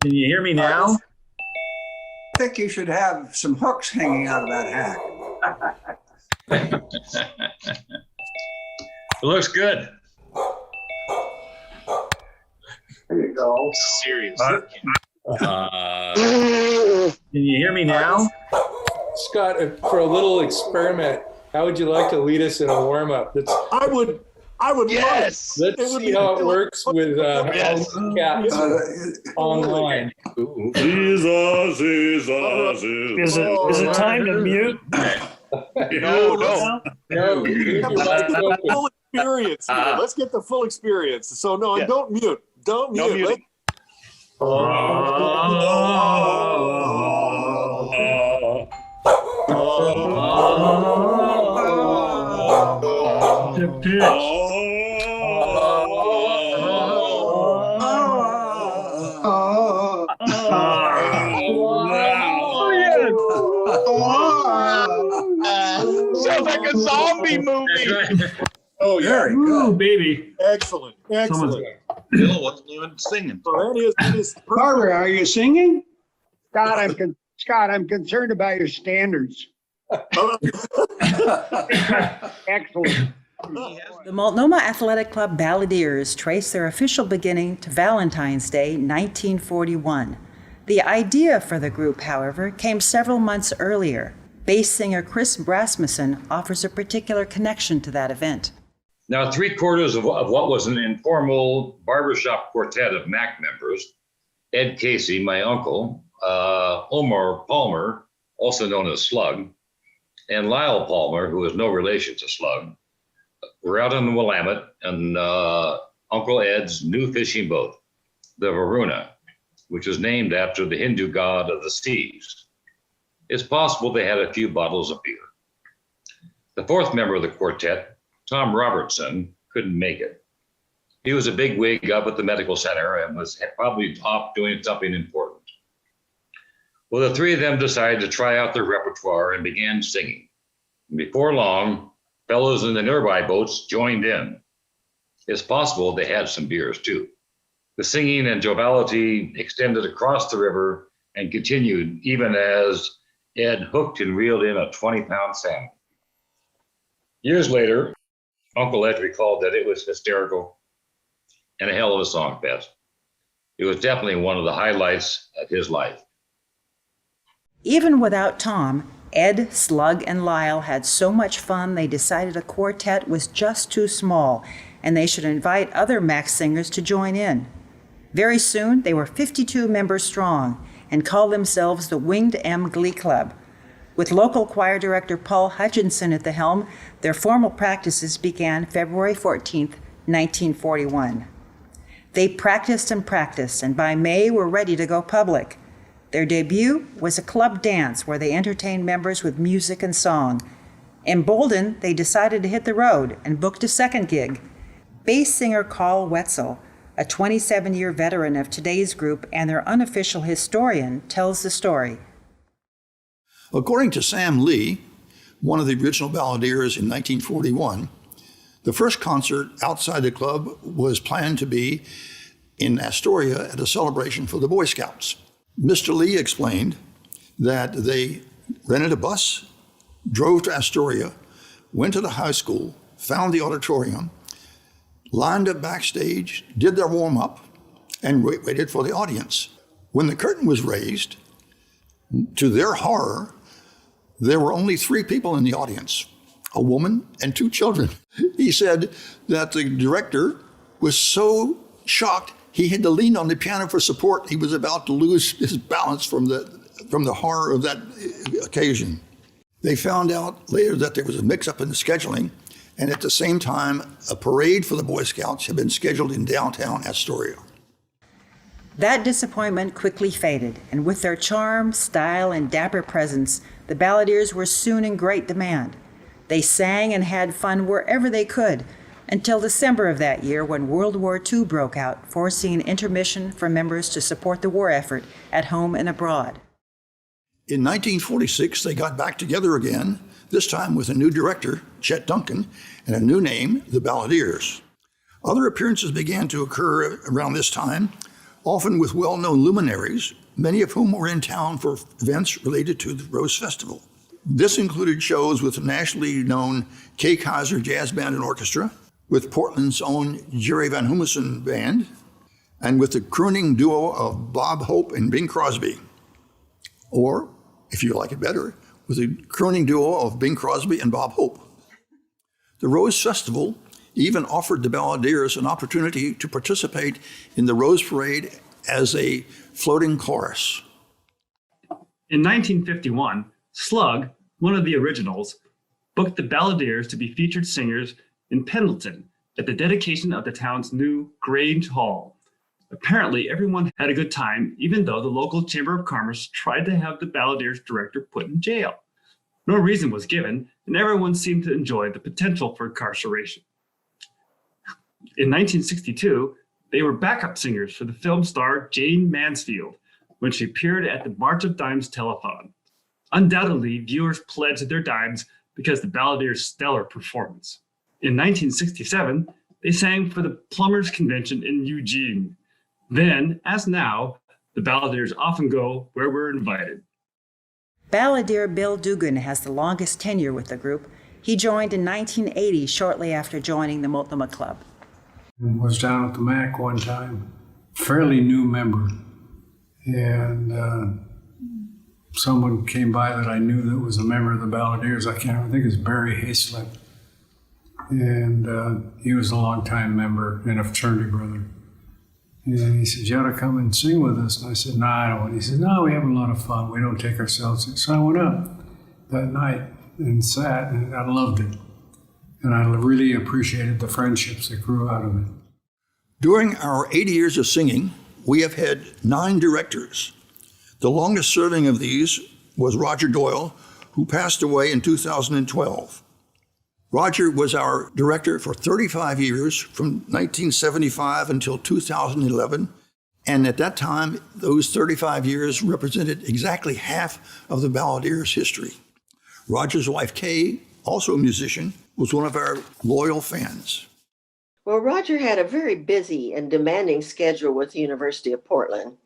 Can you hear me now? I think you should have some hooks hanging out of that hack. It looks good. There you go. Serious. Can you hear me now? Scott, for a little experiment, how would you like to lead us in a warm-up? I would Yes. love it. Let's see how it works with Yes. cats online. Jesus. Is it time to mute? No. Keep your mic open. Full experience here. Let's get the full experience. So no, Yeah. don't mute. Don't No mute. muting. Sounds like a zombie movie. Oh, yeah. Very Ooh, good. baby. Excellent. Excellent. Bill wasn't even singing. So that is Barbara, are you singing? Scott, I'm concerned about your standards. Excellent. The Multnomah Athletic Club Balladeers trace their official beginning to Valentine's Day, 1941. The idea for the group, however, came several months earlier. Bass singer Chris Rasmussen offers a particular connection to that event. Now, three-quarters of what was an informal barbershop quartet of MAC members, Ed Casey, my uncle, Omar Palmer, also known as Slug, and Lyle Palmer, who is no relation to Slug, were out on the Willamette and Uncle Ed's new fishing boat, the Varuna, which was named after the Hindu god of the seas. It's possible they had a few bottles of beer. The fourth member of the quartet, Tom Robertson, couldn't make it. He was a big wig up at the medical center and was probably off doing something important. Well, the three of them decided to try out their repertoire and began singing. And before long, fellows in the nearby boats joined in. It's possible they had some beers too. The singing and joviality extended across the river and continued even as Ed hooked and reeled in a 20-pound salmon. Years later, Uncle Ed recalled that it was hysterical and a hell of a song fest. It was definitely one of the highlights of his life. Even without Tom, Ed, Slug, and Lyle had so much fun they decided a quartet was just too small and they should invite other MAC singers to join in. Very soon, they were 52 members strong and called themselves the Winged M Glee Club. With local choir director Paul Hutchinson at the helm, their formal practices began February 14th, 1941. They practiced, and by May were ready to go public. Their debut was a club dance where they entertained members with music and song. Emboldened, they decided to hit the road and booked a second gig. Bass singer Carl Wetzel, a 27-year veteran of today's group and their unofficial historian, tells the story. According to Sam Lee, one of the original Balladeers in 1941, the first concert outside the club was planned to be in Astoria at a celebration for the Boy Scouts. Mr. Lee explained that they rented a bus, drove to Astoria, went to the high school, found the auditorium, lined up backstage, did their warm-up, and waited for the audience. When the curtain was raised, to their horror, there were only 3 people in the audience, a woman and 2 children. He said that the director was so shocked he had to lean on the piano for support. He was about to lose his balance from the horror of that occasion. They found out later that there was a mix-up in the scheduling, and at the same time, a parade for the Boy Scouts had been scheduled in downtown Astoria. That disappointment quickly faded, and with their charm, style, and dapper presence, the Balladeers were soon in great demand. They sang and had fun wherever they could, until December of that year when World War II broke out, forcing an intermission for members to support the war effort at home and abroad. In 1946, they got back together again, this time with a new director, Chet Duncan, and a new name, the Balladeers. Other appearances began to occur around this time, often with well-known luminaries, many of whom were in town for events related to the Rose Festival. This included shows with the nationally known Kay Kaiser Jazz Band and Orchestra, with Portland's own Jerry Van Humissen Band, and with the crooning duo of Bob Hope and Bing Crosby. Or, if you like it better, with the crooning duo of Bing Crosby and Bob Hope. The Rose Festival even offered the Balladeers an opportunity to participate in the Rose Parade as a floating chorus. In 1951, Slug, one of the originals, booked the Balladeers to be featured singers in Pendleton at the dedication of the town's new Grange Hall. Apparently, everyone had a good time, even though the local Chamber of Commerce tried to have the Balladeers director put in jail. No reason was given, and everyone seemed to enjoy the potential for incarceration. In 1962, they were backup singers for the film star Jane Mansfield when she appeared at the March of Dimes telethon. Undoubtedly, viewers pledged their dimes because the Balladeers' stellar performance. In 1967, they sang for the Plumbers Convention in Eugene. Then, as now, the Balladeers often go where we're invited. Balladeer Bill Dugan has the longest tenure with the group. He joined in 1980, shortly after joining the Multnomah Club. I was down at the MAC one time, fairly new member, and someone came by that I knew that was a member of the Balladeers. I think it's Barry Hayslip, and he was a longtime member and a fraternity brother. And he said, "You ought to come and sing with us." And I said, "No, I don't want." He said, "No, we have a lot of fun. We don't take ourselves." So I went up that night and sat, and I loved it. And I really appreciated the friendships that grew out of it. During our 80 years of singing, we have had 9 directors. The longest serving of these was Roger Doyle, who passed away in 2012. Roger was our director for 35 years, from 1975 until 2011. And at that time, those 35 years represented exactly half of the Balladeers' history. Roger's wife, Kay, also a musician, was one of our loyal fans. Well, Roger had a very busy and demanding schedule with the University of Portland.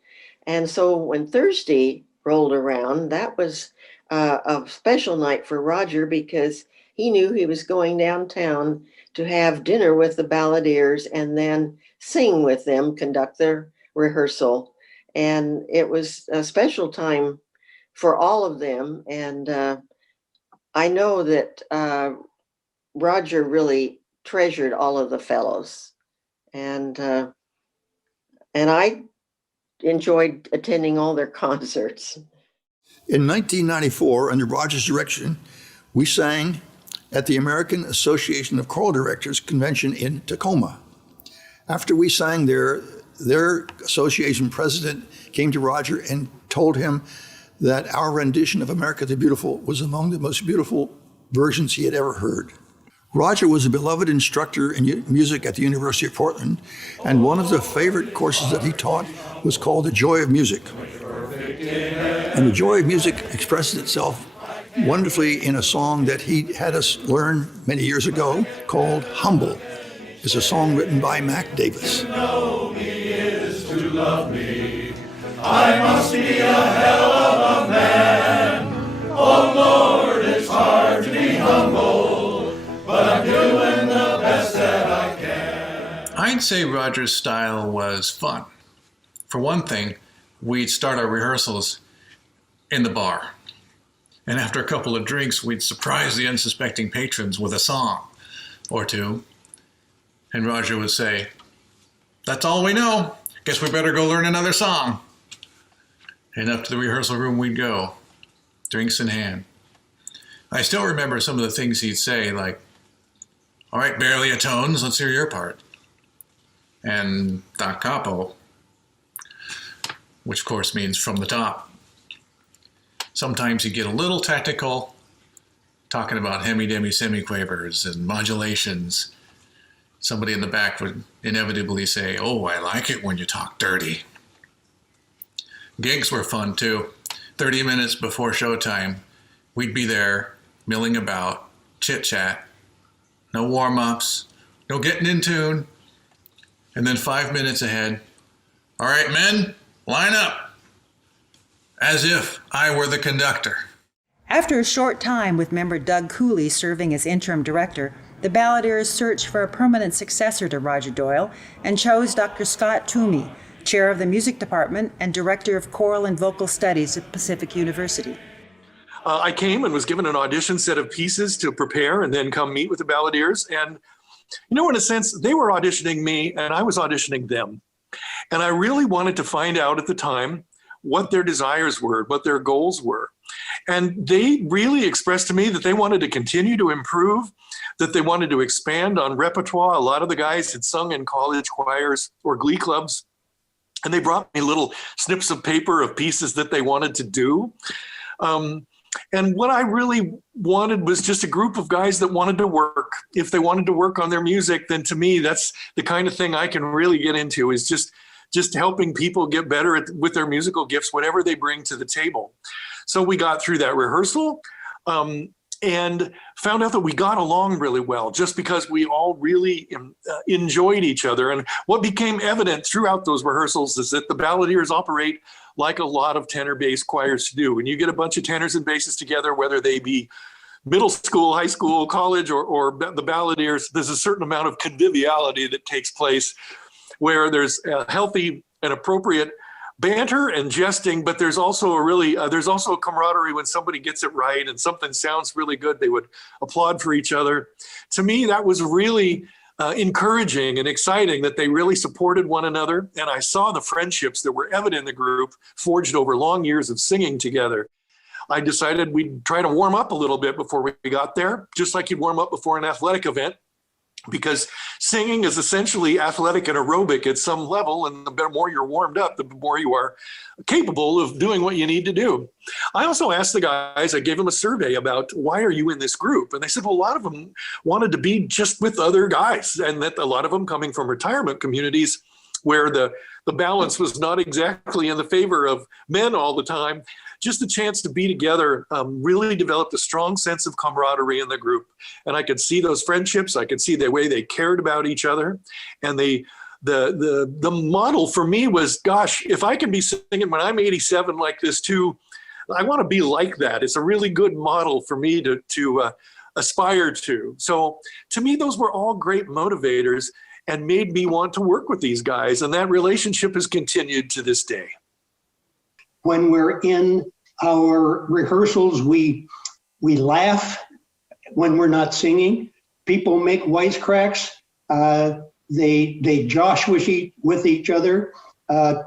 And so when Thursday rolled around, that was a special night for Roger because he knew he was going downtown to have dinner with the Balladeers and then sing with them, conduct their rehearsal. And it was a special time for all of them. And I know that Roger really treasured all of the fellows. And I enjoyed attending all their concerts. In 1994, under Roger's direction, we sang at the American Association of Choral Directors convention in Tacoma. After we sang there, their association president came to Roger and told him that our rendition of America the Beautiful was among the most beautiful versions he had ever heard. Roger was a beloved instructor in music at the University of Portland, and one of the favorite courses that he taught was called The Joy of Music. And The Joy of Music expresses itself wonderfully in a song that he had us learn many years ago called Humble. It's a song written by Mac Davis. To know me is to love me. I must be a hell of a man. Oh Lord, it's hard to be humble, but I'm doing the best that I can. I'd say Roger's style was fun. For one thing, we'd start our rehearsals in the bar. And after a couple of drinks, we'd surprise the unsuspecting patrons with a song or two. And Roger would say, "That's all we know. Guess we better go learn another song." And up to the rehearsal room we'd go, drinks in hand. I still remember some of the things he'd say, like, "All right, barely a tones, let's hear your part." And da capo, which of course means from the top. Sometimes he'd get a little technical, talking about hemi-demi semiquavers and modulations. Somebody in the back would inevitably say, "Oh, I like it when you talk dirty." Gigs were fun too. 30 minutes before showtime, we'd be there milling about, chit-chat, no warm-ups, no getting in tune. And then 5 minutes ahead, All right, men, line up. As if I were the conductor. After a short time with member Doug Cooley serving as interim director, the Balladeers searched for a permanent successor to Roger Doyle and chose Dr. Scott Toomey, chair of the music department and director of choral and vocal studies at Pacific University. I came and was given an audition set of pieces to prepare and then come meet with the Balladeers. And, you know, in a sense, they were auditioning me and I was auditioning them. And I really wanted to find out at the time what their desires were, what their goals were. And they really expressed to me that they wanted to continue to improve, that they wanted to expand on repertoire. A lot of the guys had sung in college choirs or glee clubs. And they brought me little snips of paper of pieces that they wanted to do. And what I really wanted was just a group of guys that wanted to work. If they wanted to work on their music, then to me, that's the kind of thing I can really get into, is just helping people get better with their musical gifts, whatever they bring to the table. So we got through that rehearsal and found out that we got along really well, just because we all really enjoyed each other. And what became evident throughout those rehearsals is that the Balladeers operate like a lot of tenor bass choirs do. When you get a bunch of tenors and basses together, whether they be middle school, high school, college, or the Balladeers, there's a certain amount of conviviality that takes place where there's a healthy and appropriate banter and jesting, but there's also a camaraderie when somebody gets it right and something sounds really good. They would applaud for each other. To me, that was really encouraging and exciting that they really supported one another. And I saw the friendships that were evident in the group forged over long years of singing together. I decided we'd try to warm up a little bit before we got there, just like you'd warm up before an athletic event, because singing is essentially athletic and aerobic at some level. And the more you're warmed up, the more you are capable of doing what you need to do. I also asked the guys, I gave them a survey about why are you in this group? And they said, well, a lot of them wanted to be just with other guys, and that a lot of them coming from retirement communities where the balance was not exactly in the favor of men all the time. Just a chance to be together really developed a strong sense of camaraderie in the group. And I could see those friendships. I could see the way they cared about each other. And the model for me was, gosh, if I can be singing when I'm 87 like this too, I want to be like that. It's a really good model for me to aspire to. So to me, those were all great motivators and made me want to work with these guys. And that relationship has continued to this day. When we're in our rehearsals, we laugh when we're not singing. People make wisecracks. They josh with each other.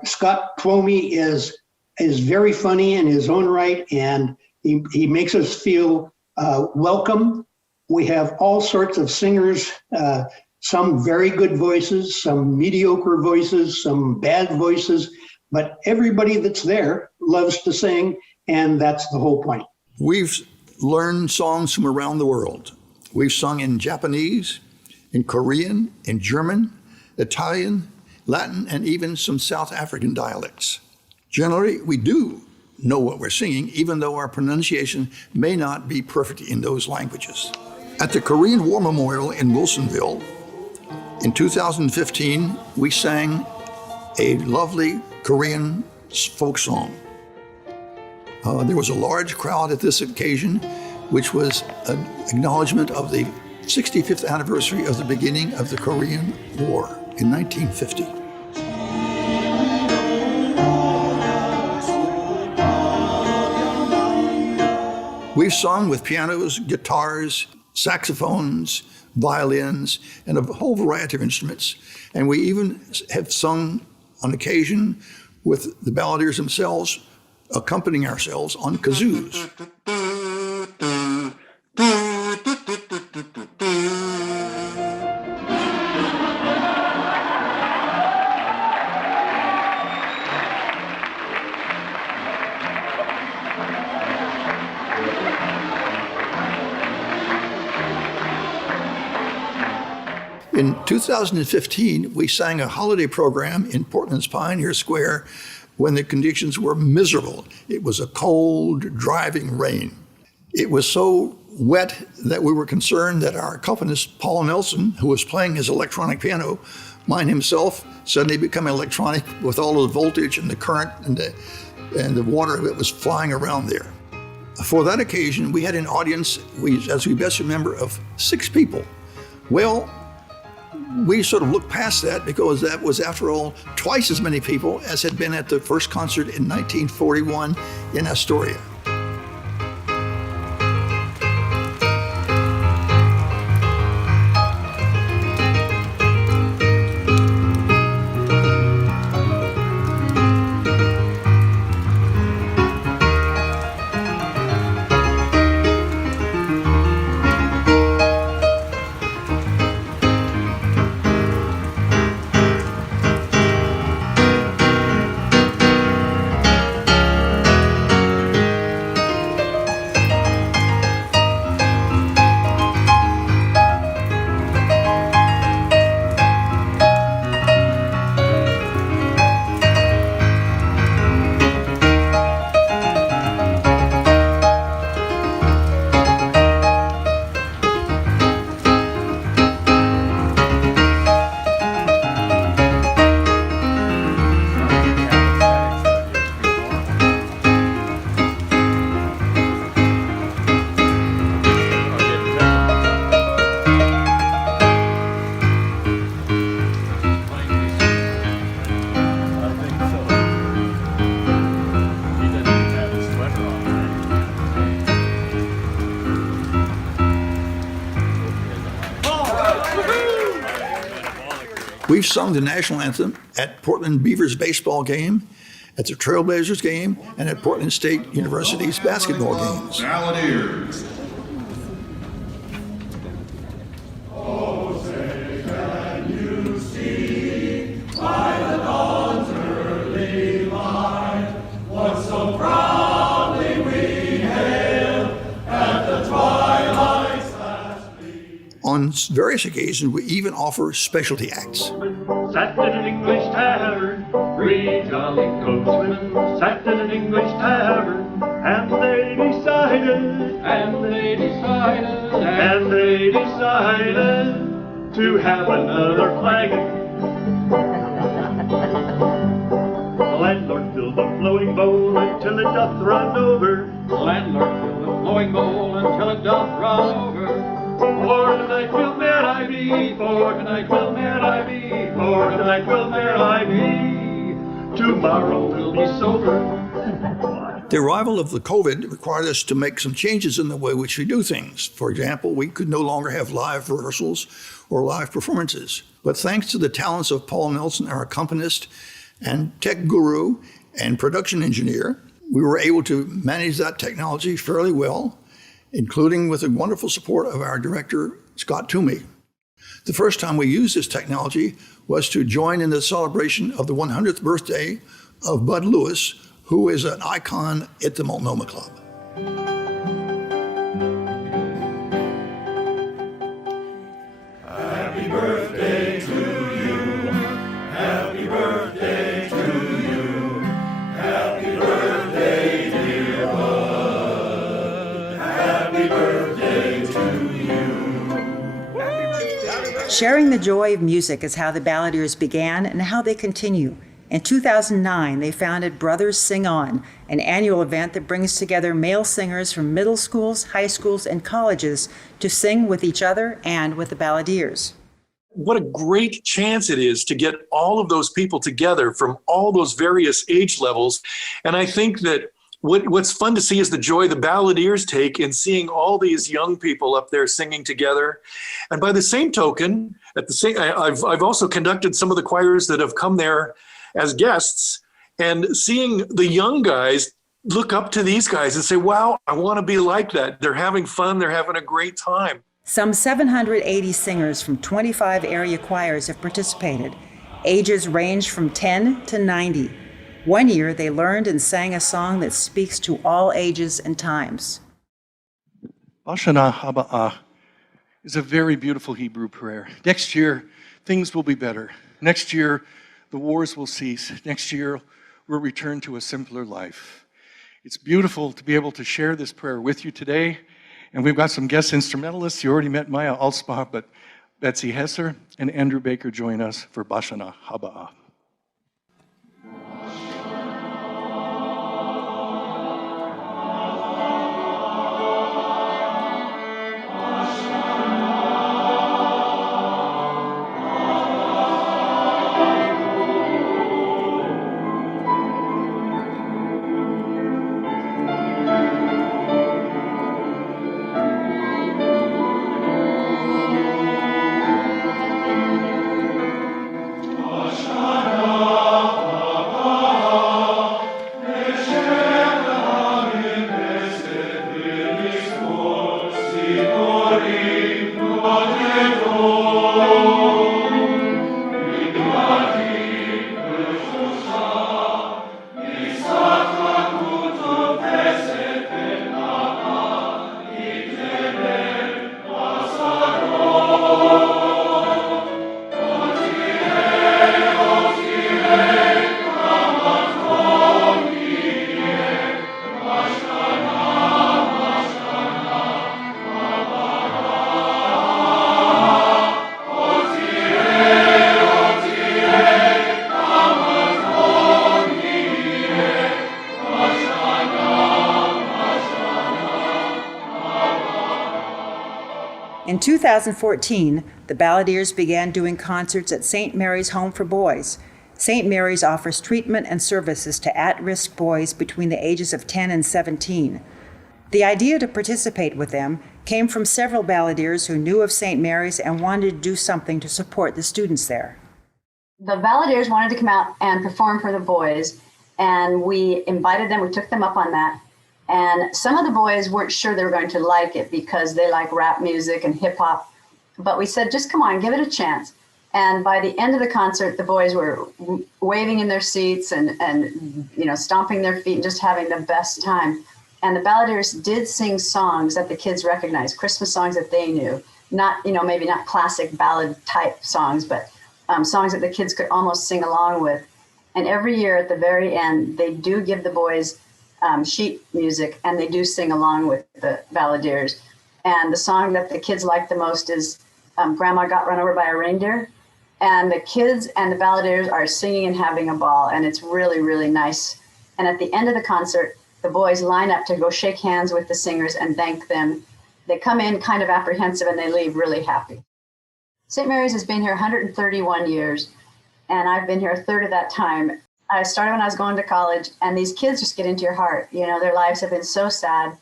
Scott Twomey is very funny in his own right, and he makes us feel welcome. We have all sorts of singers, some very good voices, some mediocre voices, some bad voices, but everybody that's there loves to sing, and that's the whole point. We've learned songs from around the world. We've sung in Japanese, in Korean, in German, Italian, Latin, and even some South African dialects. Generally, we do know what we're singing, even though our pronunciation may not be perfect in those languages. At the Korean War Memorial in Wilsonville, in 2015, we sang a lovely Korean folk song. There was a large crowd at this occasion, which was an acknowledgement of the 65th anniversary of the beginning of the Korean War in 1950. We've sung with pianos, guitars, saxophones, violins, and a whole variety of instruments. And we even have sung on occasion with the Balladeers themselves, accompanying ourselves on kazoos. In 2015, we sang a holiday program in Portland's Pioneer Square when the conditions were miserable. It was a cold, driving rain. It was so wet that we were concerned that our accompanist, Paul Nelson, who was playing his electronic piano, Mine himself suddenly became electronic with all of the voltage and the current and the water that was flying around there. For that occasion, we had an audience, as we best remember, of 6 people. Well, we sort of looked past that because that was, after all, twice as many people as had been at the first concert in 1941 in Astoria. We've sung the national anthem at Portland Beavers baseball game, at the Trailblazers game, and at Portland State University's basketball games. Balladeers. Oh, say, can you see by the dawn's early light what so proudly we hailed at the twilight's last gleam? On various occasions, we even offer specialty acts. Sat in an English tavern, 3 jolly coachwomen sat in an English tavern, and they decided to have another flagon. The landlord filled the flowing bowl until it doth run over. The landlord filled the flowing bowl until it doth run over. For tonight will there I be, for tonight will there I be, for tonight will there I be. Tomorrow will be sober. The arrival of the COVID required us to make some changes in the way which we do things. For example, we could no longer have live rehearsals or live performances. But thanks to the talents of Paul Nelson, our accompanist and tech guru and production engineer, we were able to manage that technology fairly well, including with the wonderful support of our director, Scott Toomey. The first time we used this technology was to join in the celebration of the 100th birthday of Bud Lewis, who is an icon at the Multnomah Club. Happy birthday to you. Happy birthday to you. Happy birthday, dear Bud. Happy birthday to you. Sharing the joy of music is how the Balladeers began and how they continue. In 2009, they founded Brothers Sing On, an annual event that brings together male singers from middle schools, high schools, and colleges to sing with each other and with the Balladeers. What a great chance it is to get all of those people together from all those various age levels. And I think that what's fun to see is the joy the Balladeers take in seeing all these young people up there singing together. And by the same token, I've also conducted some of the choirs that have come there as guests, and seeing the young guys look up to these guys and say, wow, I want to be like that. They're having fun. They're having a great time. Some 780 singers from 25 area choirs have participated. Ages range from 10 to 90. One year, they learned and sang a song that speaks to all ages and times. Bashana Haba'ah is a very beautiful Hebrew prayer. Next year, things will be better. Next year, the wars will cease. Next year, we'll return to a simpler life. It's beautiful to be able to share this prayer with you today. And we've got some guest instrumentalists. You already met Maya Alsbach, but Betsy Hesser and Andrew Baker join us for Bashana Haba'a. In 2014, the Balladeers began doing concerts at St. Mary's Home for Boys. St. Mary's offers treatment and services to at-risk boys between the ages of 10 and 17. The idea to participate with them came from several Balladeers who knew of St. Mary's and wanted to do something to support the students there. The Balladeers wanted to come out and perform for the boys, and we invited them, we took them up on that. And some of the boys weren't sure they were going to like it because they like rap music and hip hop. But we said, just come on, give it a chance. And by the end of the concert, the boys were waving in their seats and stomping their feet and just having the best time. And the Balladeers did sing songs that the kids recognized, Christmas songs that they knew. Not, maybe not classic ballad type songs, but songs that the kids could almost sing along with. And every year at the very end, they do give the boys sheet music, and they do sing along with the Balladeers. And the song that the kids like the most is Grandma Got Run Over by a Reindeer. And the kids and the Balladeers are singing and having a ball, and it's really, really nice. And at the end of the concert, the boys line up to go shake hands with the singers and thank them. They come in kind of apprehensive, and they leave really happy. St. Mary's has been here 131 years, and I've been here a third of that time. I started when I was going to college, and these kids just get into your heart. Their lives have been so sad,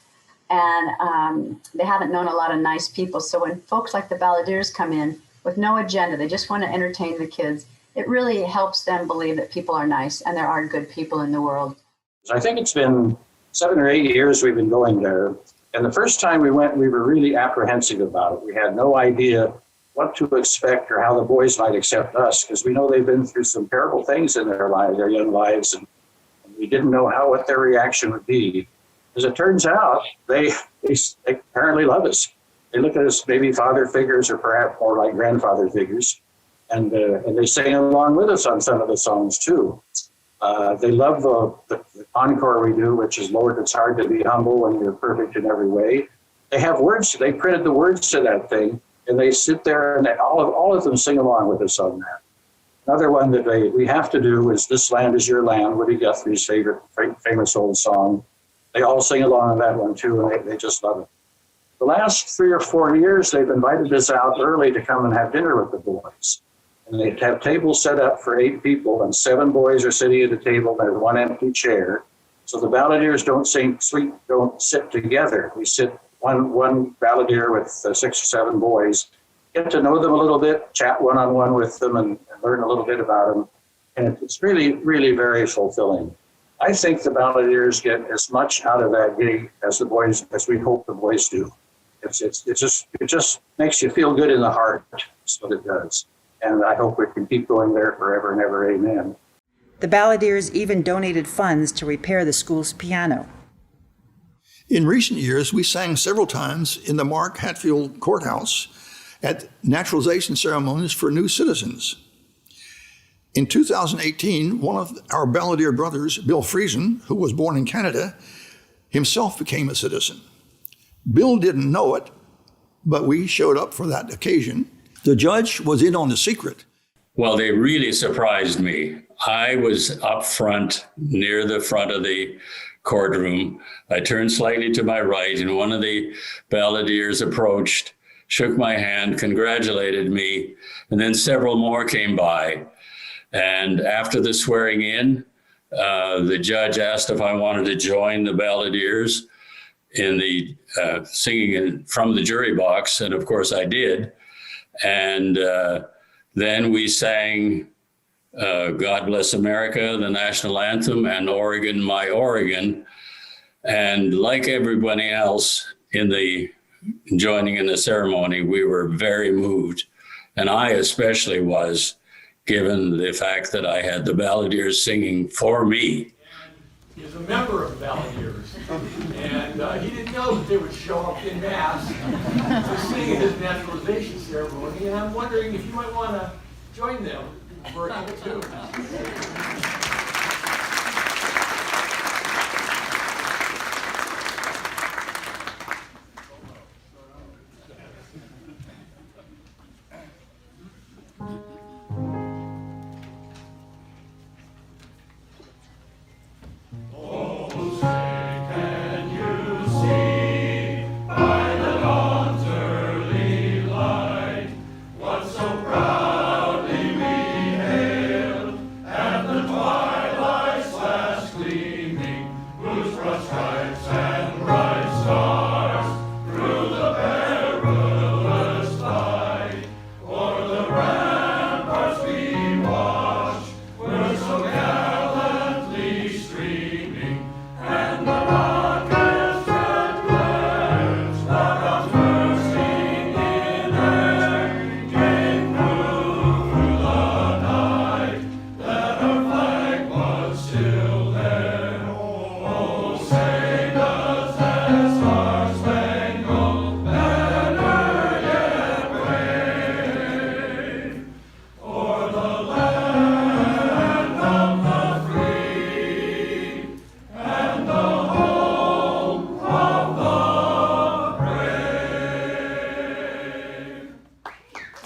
and they haven't known a lot of nice people. So when folks like the Balladeers come in with no agenda, they just want to entertain the kids, it really helps them believe that people are nice and there are good people in the world. I think it's been 7 or 8 years we've been going there. And the first time we went, we were really apprehensive about it. We had no idea what to expect or how the boys might accept us, because we know they've been through some terrible things in their lives, their young lives, and we didn't know what their reaction would be. As it turns out, they apparently love us. They look at us maybe father figures or perhaps more like grandfather figures, and they sing along with us on some of the songs too. They love the encore we do, which is, Lord, it's hard to be humble when you're perfect in every way. They have words, they printed the words to that thing, and they sit there and all of them sing along with us on that. Another one that we have to do is This Land Is Your Land, Woody Guthrie's famous old song. They all sing along on that one too, and they just love it. The last 3 or 4 years, they've invited us out early to come and have dinner with the boys. And they have tables set up for 8 people, and 7 boys are sitting at a table, and there's 1 empty chair. So the Balladeers don't sit together. We sit one Balladeer with 6 or 7 boys, get to know them a little bit, chat one-on-one with them, and learn a little bit about them. And it's really, really very fulfilling. I think the Balladeers get as much out of that gig as the boys, as we hope the boys do. It just makes you feel good in the heart. That's what it does. And I hope we can keep going there forever and ever. Amen. The Balladeers even donated funds to repair the school's piano. In recent years, we sang several times in the Mark Hatfield Courthouse at naturalization ceremonies for new citizens. In 2018, one of our Balladeer brothers, Bill Friesen, who was born in Canada, himself became a citizen. Bill didn't know it, but we showed up for that occasion, The judge was in on the secret. Well, they really surprised me. I was up front, near the front of the courtroom. I turned slightly to my right, and one of the Balladeers approached, shook my hand, congratulated me, and then several more came by. And after the swearing in, the judge asked if I wanted to join the Balladeers in the singing from the jury box, and of course I did. And then we sang God Bless America, the national anthem, and Oregon, My Oregon. And like everybody else in the joining in the ceremony, we were very moved. And I especially was, given the fact that I had the Balladeers singing for me. He's a member of the Balladeers, and he didn't know that they would show up in mass to sing at his naturalization ceremony, and I'm wondering if you might want to join them for a tune.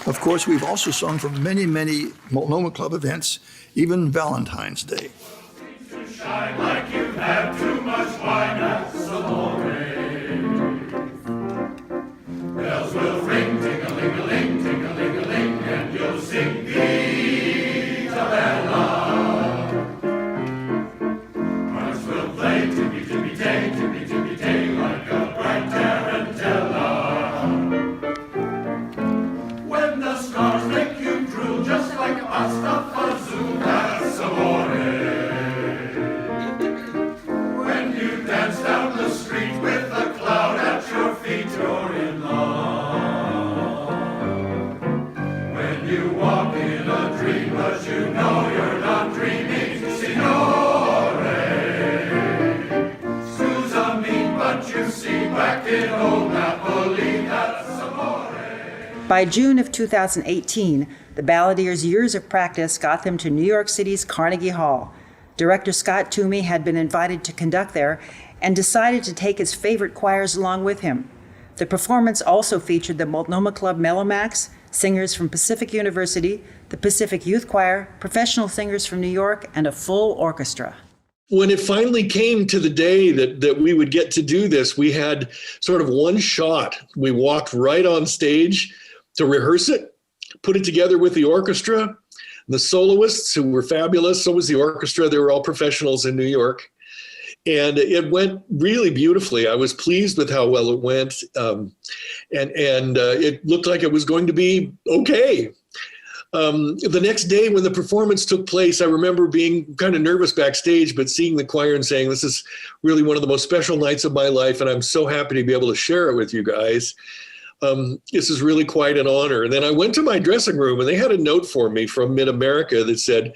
Of course, we've also sung for many, many Multnomah Club events, even Valentine's Day. Shine like you've had too much wine at Samore. Bells will ring, ting-a-ling-a-ling, ting-a-ling-a-ling, and you'll sing Vita Bella. Hearts will play tippy-tippy-tay, tippy-tippy-tay, like a bright tarantella. When the stars make you drool, just like pasta fazool at Samore. When you dance down the street with a cloud at your feet, you're in love. When you walk in a dream, but you know you're not dreaming, signore. Scusa me, but you see, back in old Napoli, that's Samore. By June of 2018, the Balladeers' years of practice got them to New York City's Carnegie Hall. Director Scott Toomey had been invited to conduct there and decided to take his favorite choirs along with him. The performance also featured the Multnomah Club Melomax, singers from Pacific University, the Pacific Youth Choir, professional singers from New York, and a full orchestra. When it finally came to the day that we would get to do this, we had sort of one shot. We walked right on stage to rehearse it, put it together with the orchestra, the soloists who were fabulous. So was the orchestra. They were all professionals in New York. And it went really beautifully. I was pleased with how well it went. And it looked like it was going to be okay. The next day when the performance took place, I remember being kind of nervous backstage, but seeing the choir and saying, this is really one of the most special nights of my life. And I'm so happy to be able to share it with you guys. This is really quite an honor. And then I went to my dressing room and they had a note for me from Mid-America that said,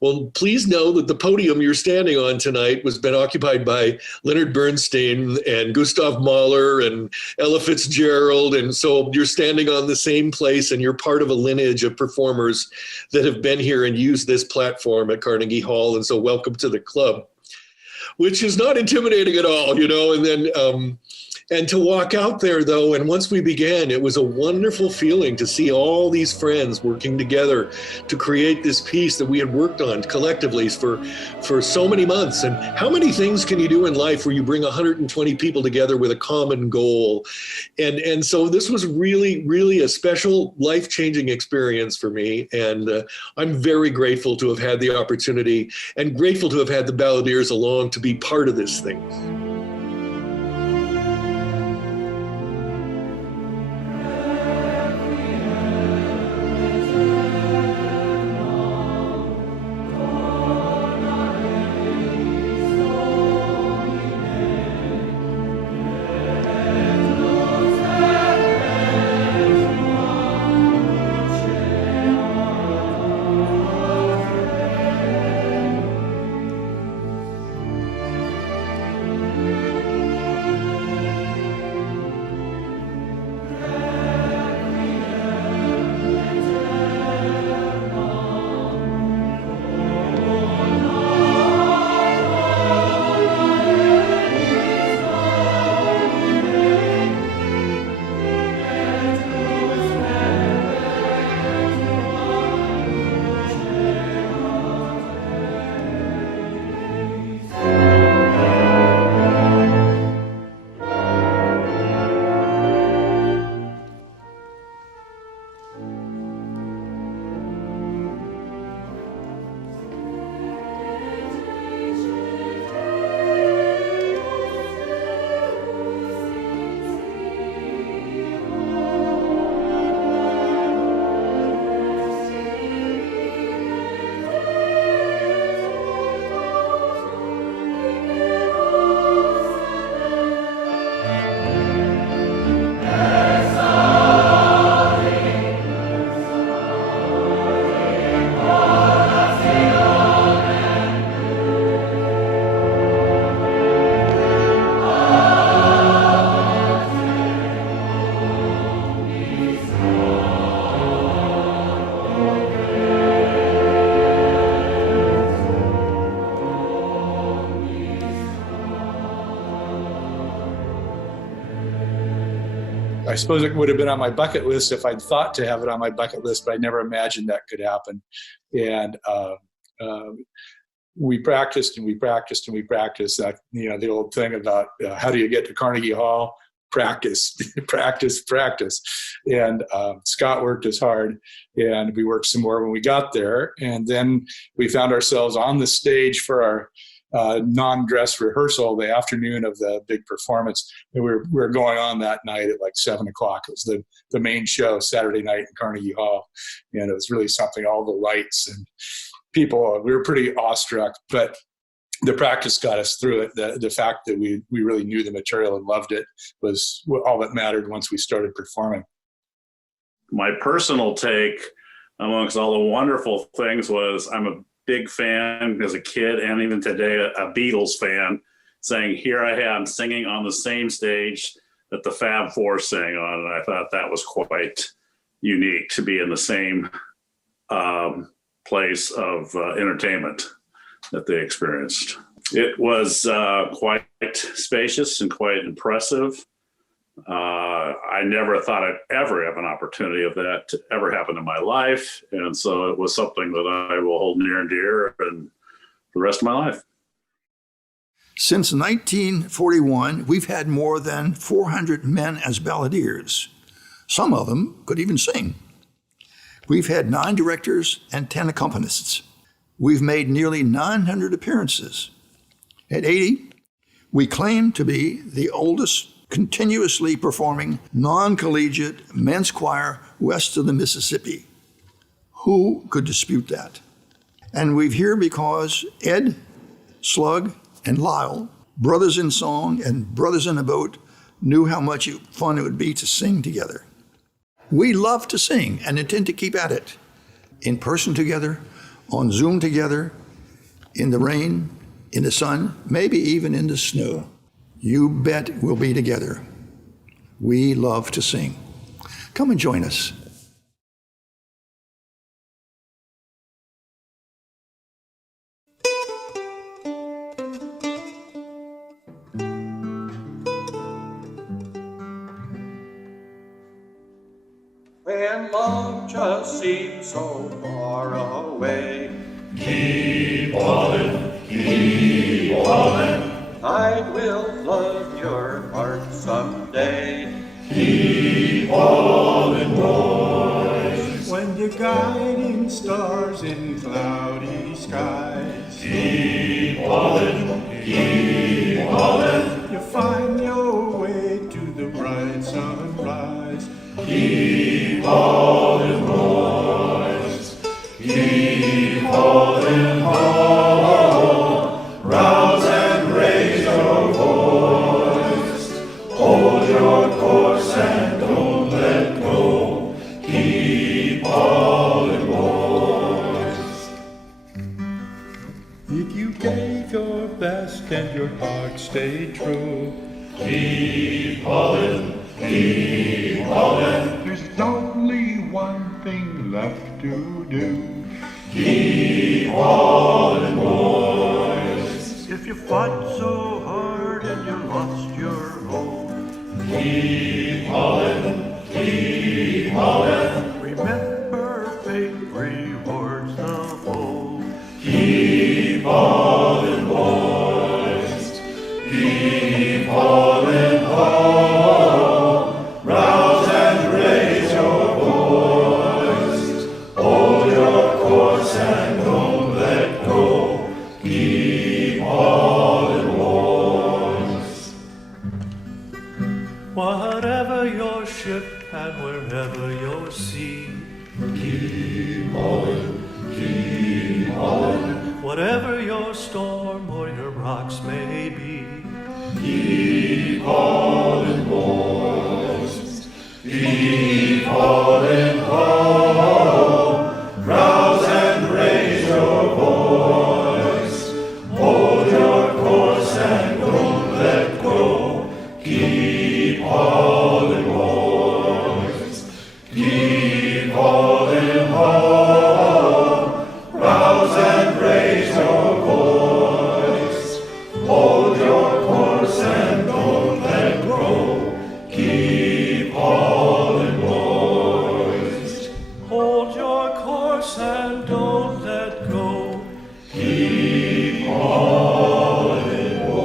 well, please know that the podium you're standing on tonight was been occupied by Leonard Bernstein and Gustav Mahler and Ella Fitzgerald. And so you're standing on the same place and you're part of a lineage of performers that have been here and used this platform at Carnegie Hall. And so welcome to the club, which is not intimidating at all, you know. And then And to walk out there, though, and once we began, it was a wonderful feeling to see all these friends working together to create this piece that we had worked on collectively for so many months. And how many things can you do in life where you bring 120 people together with a common goal? And so this was really, really a special, life-changing experience for me. And I'm very grateful to have had the opportunity and grateful to have had the Balladeers along to be part of this thing. I suppose it would have been on my bucket list if I'd thought to have it on my bucket list, but I never imagined that could happen. And we practiced and we practiced and we practiced. That, you know, the old thing about how do you get to Carnegie Hall? Practice, practice, practice. And Scott worked as hard, and we worked some more when we got there. And then we found ourselves on the stage for our non-dress rehearsal the afternoon of the big performance. And we were going on that night at like 7 o'clock. It was the main show, Saturday night in Carnegie Hall. And it was really something, all the lights and people, we were pretty awestruck, but the practice got us through it. The fact that we really knew the material and loved it was all that mattered once we started performing. My personal take amongst all the wonderful things was I'm a big fan as a kid and even today a Beatles fan, saying here I am singing on the same stage that the Fab Four sang on, and I thought that was quite unique to be in the same place of entertainment that they experienced. It was quite spacious and quite impressive. I never thought I'd ever have an opportunity of that to ever happen in my life. And so it was something that I will hold near and dear and the rest of my life. Since 1941, we've had more than 400 men as balladeers. Some of them could even sing. We've had 9 directors and 10 accompanists. We've made nearly 900 appearances. At 80, we claim to be the oldest continuously performing non-collegiate men's choir west of the Mississippi. Who could dispute that? And we're here because Ed, Slug, and Lyle, brothers in song and brothers in a boat, knew how much fun it would be to sing together. We love to sing and intend to keep at it. In person together, on Zoom together, in the rain, in the sun, maybe even in the snow. You bet we'll be together. We love to sing. Come and join us. when love just seems so far away. Keep hauling, keep hauling. I will flood your heart someday. Keep hauling, boys. When you're guiding stars in cloudy skies, keep hauling, keep hauling. You find your way to the bright sunrise. Keep hauling, boys. Keep hauling, haul. Rouse and raise your voice. Hold your course and don't let go. Keep hauling, boys. If you gave your best and your heart stayed true, keep hauling, keep hauling. There's only one thing left to do. Keep hauling, boys. If you fought so hard and you lost your hope, keep hauling, keep hauling. Remember, faith rewards the whole. Keep hauling, boys. Keep hauling, haul. Rouse and raise your voice. Hold your course and don't let go. Keep hauling, boys. Whatever your ship and wherever your sea, keep hauling, keep hauling. Whatever your storm or your rocks may be, keep hauling, boys. Keep hauling, haul. Rouse and raise your voice. Hold your course and don't let go. Keep hauling, boys. Keep hauling, haul. Rouse and raise your voice. Hold your course and don't let go. Keep hauling, boys. hold your course and don't let go. Keep hauling, boys.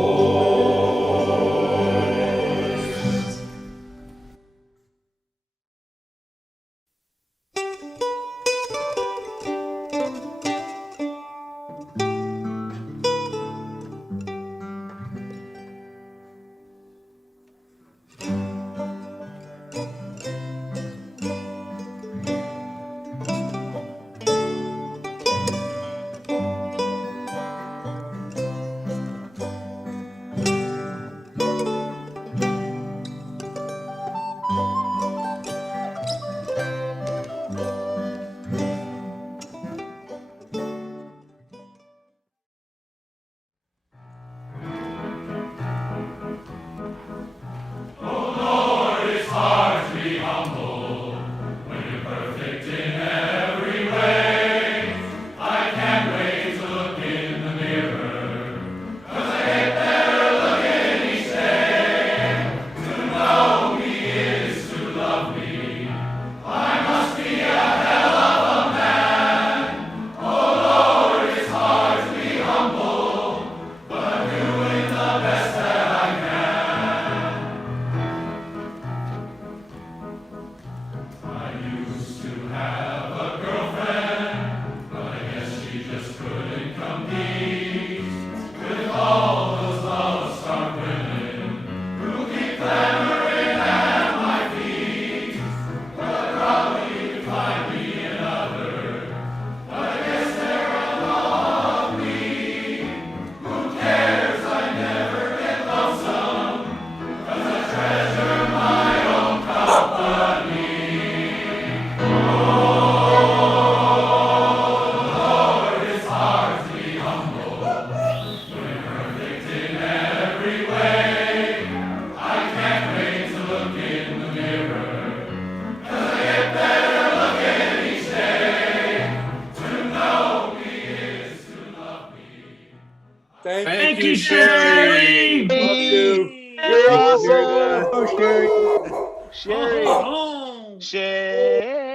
Thank you, Sherry. Love you. You're Thank you very awesome. much. Sherry. Sherry.